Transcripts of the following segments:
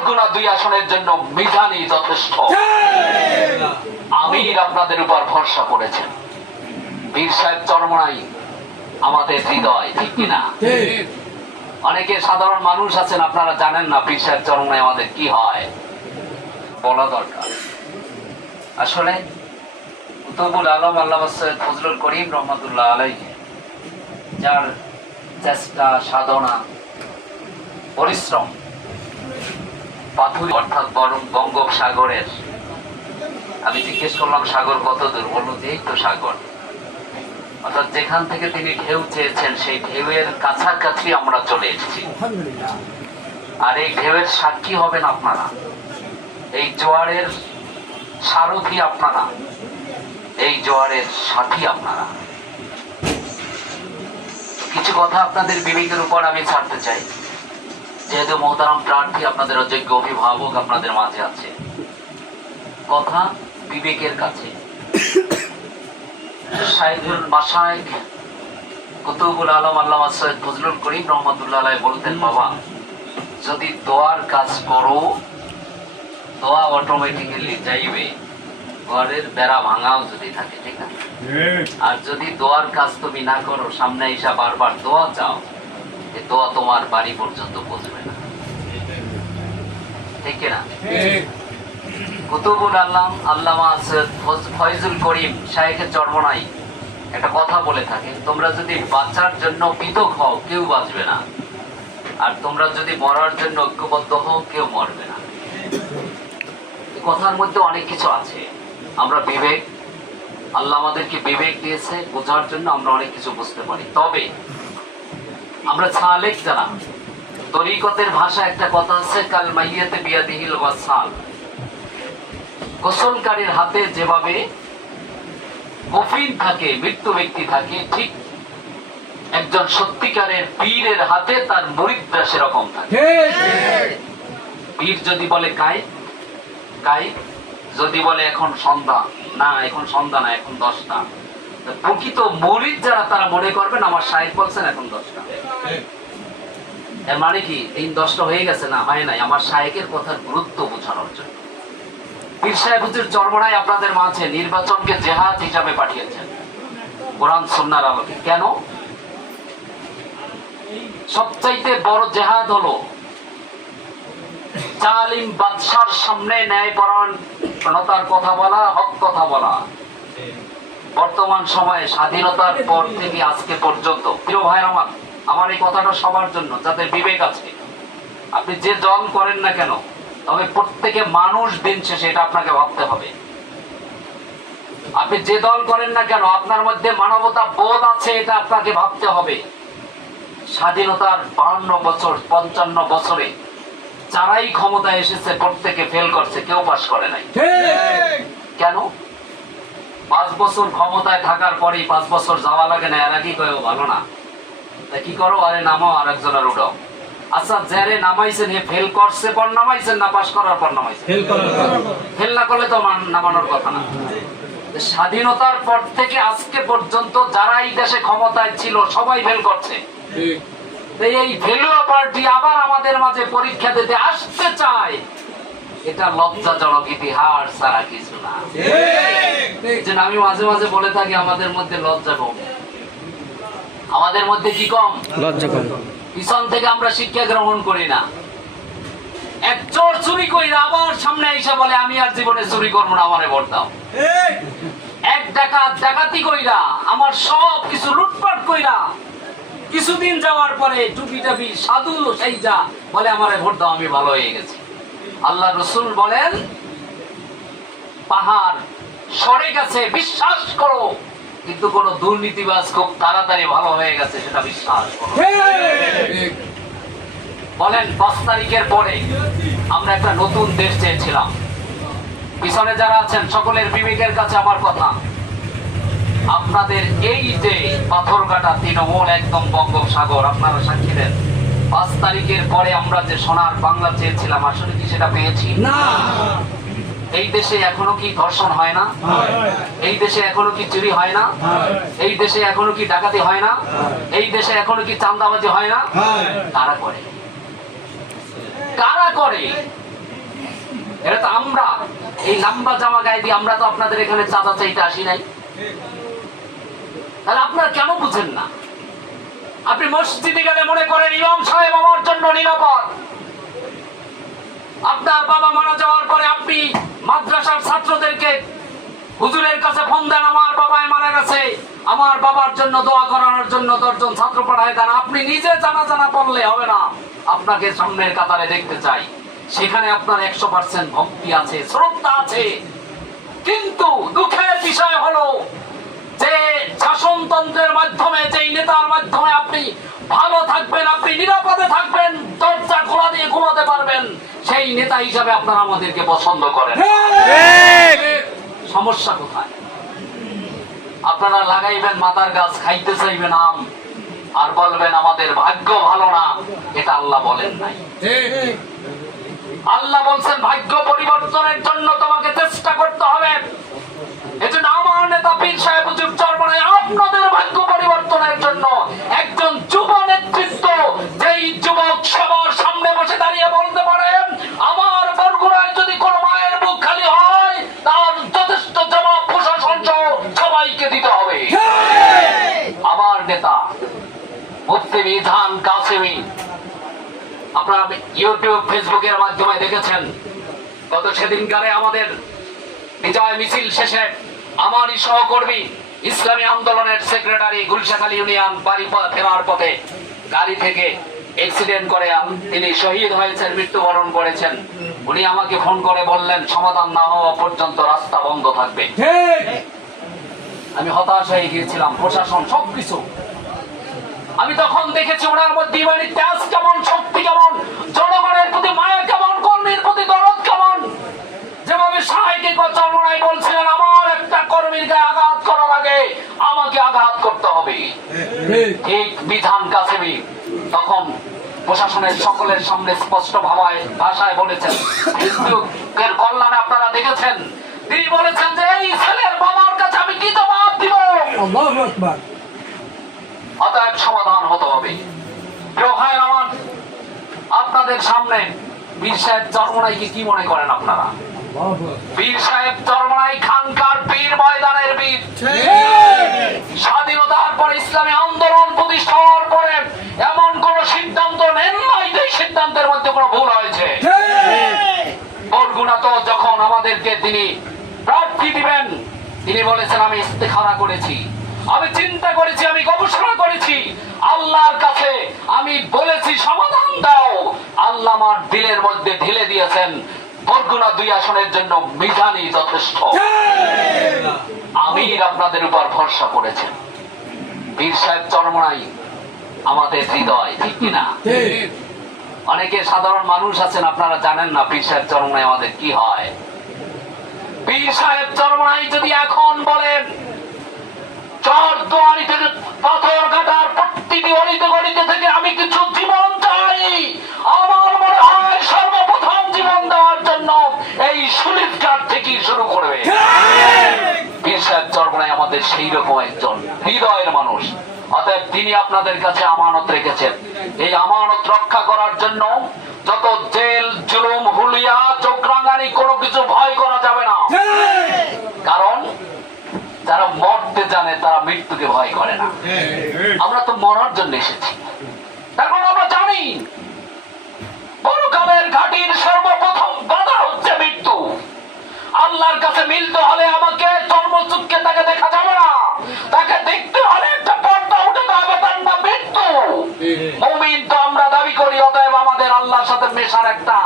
বরগুনা 2 আসনের জন্য মিজানই যথেষ্ট। আমির আপনাদের উপর ভরসা করেছেন। পীর সাহেব চরমনাই আমাদের হৃদয়, ঠিক কিনা? অনেকে সাধারণ মানুষ আছেন আপনারা জানেন না পীর সাহেব চরমনাই আমাদের কি হয়, বলা দরকার। আসলে কুতুবুল আলম আল্লামা সৈয়দ ফজলুল করিম রহমাতুল্লাহ আলাইহি, যার চেষ্টা, সাধনা, পরিশ্রম পাথুরে, অর্থাৎ বঙ্গোপসাগরের, আমি জিজ্ঞেস করলাম সাগর কত দূর, বলল যে এই তো সাগর। অর্থাৎ যেখান থেকে তিনি ঢেউ চেয়েছেন সেই ঢেউয়ের কাছাকাছি আমরা চলে এসেছি। আর এই ঢেউয়ের সাক্ষী হবেন আপনারা, এই জোয়ারের সারথি আপনারা, এই জোয়ারের সাথী আপনারা। কিছু কথা আপনাদের বিবেকের উপর আমি ছাড়তে চাই, যেহেতু মোহতারাম প্রার্থী, আপনাদের অযোগ্য অভিভাবক আপনাদের মাঝে আছে। কথা বিবেকের কাছে। শাইখুল মাশায়েখ কুতুবুল আলম আল্লামা সৈয়দ ফজলুল করিম রহমাতুল্লাহ আলাইহি বলতেন, বাবা যদি দোয়ার কাজ করো, দোয়া অটোমেটিক্যালি যাইবে, ঘরের বেড়া ভাঙাও যদি থাকে, ঠিক না? আর যদি দোয়ার কাজ তুমি না করো, সামনে এসে বারবার দোয়া চাও, এই দোয়া তোমার বাড়ি পর্যন্ত পৌঁছবে না, ঠিক না? কুতুবুল আলম আল্লামা সৈয়দ ফয়জুল করিম শাইখে চরমনাই একটা কথা বলে থাকে, তোমরা যদি বাঁচার জন্য পৃথক হও কেউ বাঁচবে না, আর তোমরা যদি মরার জন্য ঐক্যবদ্ধ হও কেউ মরবে না। কথার মধ্যে অনেক কিছু আছে। আমরা বিবেক, আল্লাহ আমাদেরকে বিবেক দিয়েছে বোঝার জন্য, আমরা অনেক কিছু বুঝতে পারি। তবে আমরা সালেক যারা, তরিকতের ভাষা একটা কথা আছে, কাল মাইয়াতে বিয়াদিহিল ওয়াসাল, গোসলকারীর হাতে যেভাবে কফিন থাকে, মৃত্যু ব্যক্তি থাকে, ঠিক একজন সত্যিকারের পীরের হাতে তার মুরিদরা সেরকম থাকে। পীর যদি বলে কাই কাই, যদি বলে এখন সন্ধ্যা, না এখন সন্ধ্যা না, এখন 10টা, প্রকৃত মুরিদ যারা তারা মনে করবেন আমার শাইখ বলছেন এখন 10টা। এর মানে কি এই 10টা হয়ে গেছে? না, হয় নাই। আমার শাইখের কথার গুরুত্ব বোঝানোর জন্য পীর সাহেব হুজুর চরমনাই আপনাদের মাঝে নির্বাচনকে জেহাদ হিসাবে পাঠিয়েছেন, কোরআন সুন্নাহর আলোকে। কেন? সবচাইতে বড় জেহাদ হলো জালিম বাদশার সামনে ন্যায়পরায়ণতার কথা বলা, হক কথা বলা। বর্তমান সময়ে স্বাধীনতার পর থেকে আজকে পর্যন্ত, প্রিয় ভাই আমার এই কথাটা সবার জন্য যাদের বিবেক আছে, আপনি যে দল করেন না কেন, তবে প্রত্যেকে মানুষ, দিন শেষে এটা আপনাকে ভাবতে হবে। আপনি যে দল করেন না কেন, আপনার মধ্যে মানবতা বোধ আছে, এটা আপনাকে ভাবতে হবে। স্বাধীনতার 52 বছর 55 বছরে যারাই ক্ষমতায় এসেছে প্রত্যেকে ফেল করছে, কেউ পাস করে নাই। কেন? 5 বছর ক্ষমতায় থাকার পরেই 5 বছর যাওয়া লাগে না, এরা কি কয় ভালো না, কি করো, আরে নামাও আর একজনের উঠাও। আচ্ছা, যারে নামাইছেন হে ফেল করছে পর নামাইছেন না পাস করার পর নামাইছেন? ফেল না করলে তো নামানোর কথা না। স্বাধীনতার পর থেকে আজকে পর্যন্ত যারা এই দেশে ক্ষমতায় ছিল সবাই ফেল করছে। এই ফেলুয়া পার্টি আবার আমাদের মাঝে পরীক্ষা দিতে আসতে চায়, এটা লজ্জাজনক ইতিহাস ছাড়া কিছু না। আমি মাঝে মাঝে বলে থাকি আমাদের মধ্যে লজ্জা কম, আমাদের মধ্যে কি কম? লজ্জা কম। পিছন থেকে আমরা শিক্ষা গ্রহণ করি না। এক চোর চুরি কইরা আবার সামনে এসে বলে আমি আর জীবনে চুরি করবো না, আমারে ভোট দাও। এক ডাকাত ডাকাতি কইরা আমার সব কিছু লুটপাট কইরা কিছুদিন যাওয়ার পরে টুপি টাপি সাধু সাইজা বলে আমারে ভোট দাও, আমি ভালো হয়ে গেছি। আল্লাহ রসুল বলেন পাহাড় সরে গেছে বিশ্বাস করো, কিন্তু কোন দুর্নীতিবাজ খুব তাড়াতাড়ি ভালো হয়ে গেছে সেটা বিশ্বাস করো। বলেন 5 তারিখের পরে আমরা একটা নতুন দেশ চেয়েছিলাম। পিছনে যারা আছেন সকলের বিবেকের কাছে আমার কথা, আপনাদের এই যে পাথরঘাটা তৃণমূল একদম বঙ্গোপসাগর, আপনারা সাক্ষী দেন। 5 তারিখের পরে আমরা যে সোনার বাংলা চেয়েছিলাম, আসলে কি সেটা পেয়েছি? না। এই দেশে এখনো কি ধর্ষণ হয় না? এই দেশে এখনো কি চুরি হয় না? এই দেশে এখনো কি ডাকাতি হয় না? এই দেশে এখনো কি চাঁদাবাজি হয় না? কারা করে? কারা করে? এটা তো আমরা এই লম্বা জামা গায়ে দিয়ে আমরা তো আপনাদের এখানে চাঁদা চাইতে আসি নাই। তাহলে আপনারা কেন বুঝেন না? আপনি মসজিদে গেলে মনে করেন ইমাম সাহেব আমার জন্য নিরাপদ। আপনার বাবা মারা যাওয়ার পরে আপনি মাদ্রাসার ছাত্রদেরকে হুজুরের কাছে ফোন দেন, আমার বাবাই মারা গেছে, আমার বাবার জন্য দোয়া করানোর জন্য 10 জন ছাত্র পাঠায় দেন। আপনি নিজে জানা পড়লে হবে না, আপনাকে সামনের কাতারে দেখতে চাই। সেখানে আপনার 100% ভক্তি আছে, শ্রদ্ধা আছে। কিন্তু দুঃখের বিষয় হলো যে শাসনতন্ত্রের মাধ্যমে, যে নেতার মাধ্যমে আপনি ভালো থাকবেন, আপনি নিরাপদে থাকবেন, দরজা খোলা দিয়ে ঘুমাতে পারবেন, সেই নেতা হিসাবে আপনারা আমাদেরকে পছন্দ করেন। সমস্যা কোথায়? আপনারা লাগাইবেন মাতার গাছ, খাইতে চাইবেন আম, আর বলবেন আমাদের ভাগ্য ভালো না। এটা আল্লাহ বলেন নাই। আল্লাহ বলছেন ভাগ্য পরিবর্তনের জন্য তোমাকে চেষ্টা করতে হবে। এজন্য আমার নেতা পীর সাহেব হুজুর চরমনাই আপনাদের ভাগ্য পরিবর্তনের জন্য একজন যুব নেতৃত্ব, যেই যুবক সবার সামনে বসে দাঁড়িয়ে বলতে পারেন আমার বরগুনায় যদি কোনো মায়ের বুক খালি হয় তার যথেষ্ট জবাব প্রশাসন সহ সবাইকে দিতে হবে। আমার নেতা মুফতি বিধান কাসেমি, আপনারা ইউটিউব ফেসবুকের মাধ্যমে দেখেছেন, গত সেদিনকারে আমাদের বিজয় মিছিল শেষে আমারই সহকর্মী ইসলামী আন্দোলনের সেক্রেটারি গুলশাখালী ইউনিয়ন বাড়ি ফেরার পথে গাড়ি থেকে অ্যাক্সিডেন্ট করে তিনি শহীদ হয়েছেন, মৃত্যুবরণ করেছেন। উনি আমাকে ফোন করে বললেন সমাধান না হওয়া পর্যন্ত রাস্তা বন্ধ থাকবে। আমি হতাশ হয়ে গিয়েছিলাম, প্রশাসন সবকিছু। আমি তখন দেখেছি ওনার মধ্যে ইমানি তেজ কেমন, শক্তি কেমন, জনগণের প্রতি মায়া কেমন, কর্মীর প্রতি দরদ কেমন। যেভাবে সাহেবকে চরমনাই বলছিলেন আমার একটা কর্মীর গায়ে আঘাত করার আগে আমাকে আঘাত করতে হবে, ঠিক বিধান কাসেমি তখন প্রশাসনের সকলের সামনে স্পষ্ট ভাষায় বলেছেন। হিন্দুদের কল্যাণে আপনারা দেখেছেন, তিনি বলেছেন যে এই ছেলের বাবার কাছে আমি কি জবাব দিব। অতএব সমাধান হতে হবে। আমার আপনাদের সামনে পীর সাহেব চরমনাইকে কি মনে করেন আপনারা? পীর সাহেব চরমনাই খানকার পীর, ময়দানের বীর। স্বাধীনতার পরে ইসলামী আন্দোলন প্রতিষ্ঠা হওয়ার পরে এমন কোন সিদ্ধান্ত নেন নাই যে সিদ্ধান্তের মধ্যে কোনো ভুল হয়েছে। বরগুনা তো যখন আমাদেরকে তিনি প্রার্থী দিবেন, তিনি বলেছেন আমি ইস্তেখারা করেছি, আমি চিন্তা করেছি, আমি গবেষণা করেছি, আল্লাহর কাছে আমি বলেছি সমাধান দাও। আল্লাহ আমার দিলের মধ্যে ঢেলে দিয়েছেন বরগুনা 2 আসনের জন্য মিজানই যথেষ্ট। আমির আপনাদের উপর ভরসা করেছেন। পীর সাহেব চরমনাই আমাদের হৃদয়, ঠিক কিনা? অনেকে সাধারণ মানুষ আছেন আপনারা জানেন না পীর সাহেব চরমনাই আমাদের কি হয়। পীর সাহেব চরমনাই যদি এখন বলেন চরদুয়ারি থেকে পাথর ঘাটার প্রতিটি অলিতে গলিতে থেকে আমি কিছু জীবন চাই, আমার মনে হয় সর্বপ্রথম জীবন দেওয়ার জন্য এই সুলিফঘাট থেকে শুরু করবে। পীর সাহেব চরমনাই আমাদের সেই রকম একজন হৃদয়ের মানুষ। অতএব তিনি আপনাদের কাছে আমানত রেখেছেন। এই আমানত রক্ষা করার জন্য যত জেল জুলুম হুলিয়া চোখরাঙ্গানি কোনো কিছু ভয় করা যাবে না। কারণ যারা মরতে জানে তারা মৃত্যুকে ভয় করে না। আমরা তো মরার জন্য এসেছি, এখন আমরা জানি পরকালের ঘাটির সর্বপ্রথম বাধা হচ্ছে মৃত্যু। আল্লাহর কাছে মিলতে হলে আমাকে চর্মচুক্ষে তাকে দেখা যাবে না, তাকে দেখতে হলে একটা পর্দা উঠাতে হবে, তার নাম মৃত্যু। মুমিন তো আমরা দাবি করি, অতএব আমাদের আল্লাহর সাথে মেশার একটা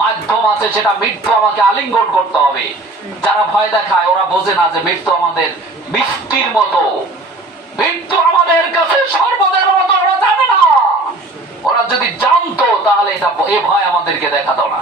মাধ্যম আছে, সেটা মৃত্যু আমাকে আলিঙ্গন করতে হবে। যারা ভয় দেখায় ওরা বোঝে না যে মৃত্যু আমাদের মিষ্টির মতো, মৃত্যু আমাদের কাছে সর্বদের মতো, ওরা জানে না। ওরা যদি জানতো তাহলে এটা এ ভয় আমাদেরকে দেখাতো না।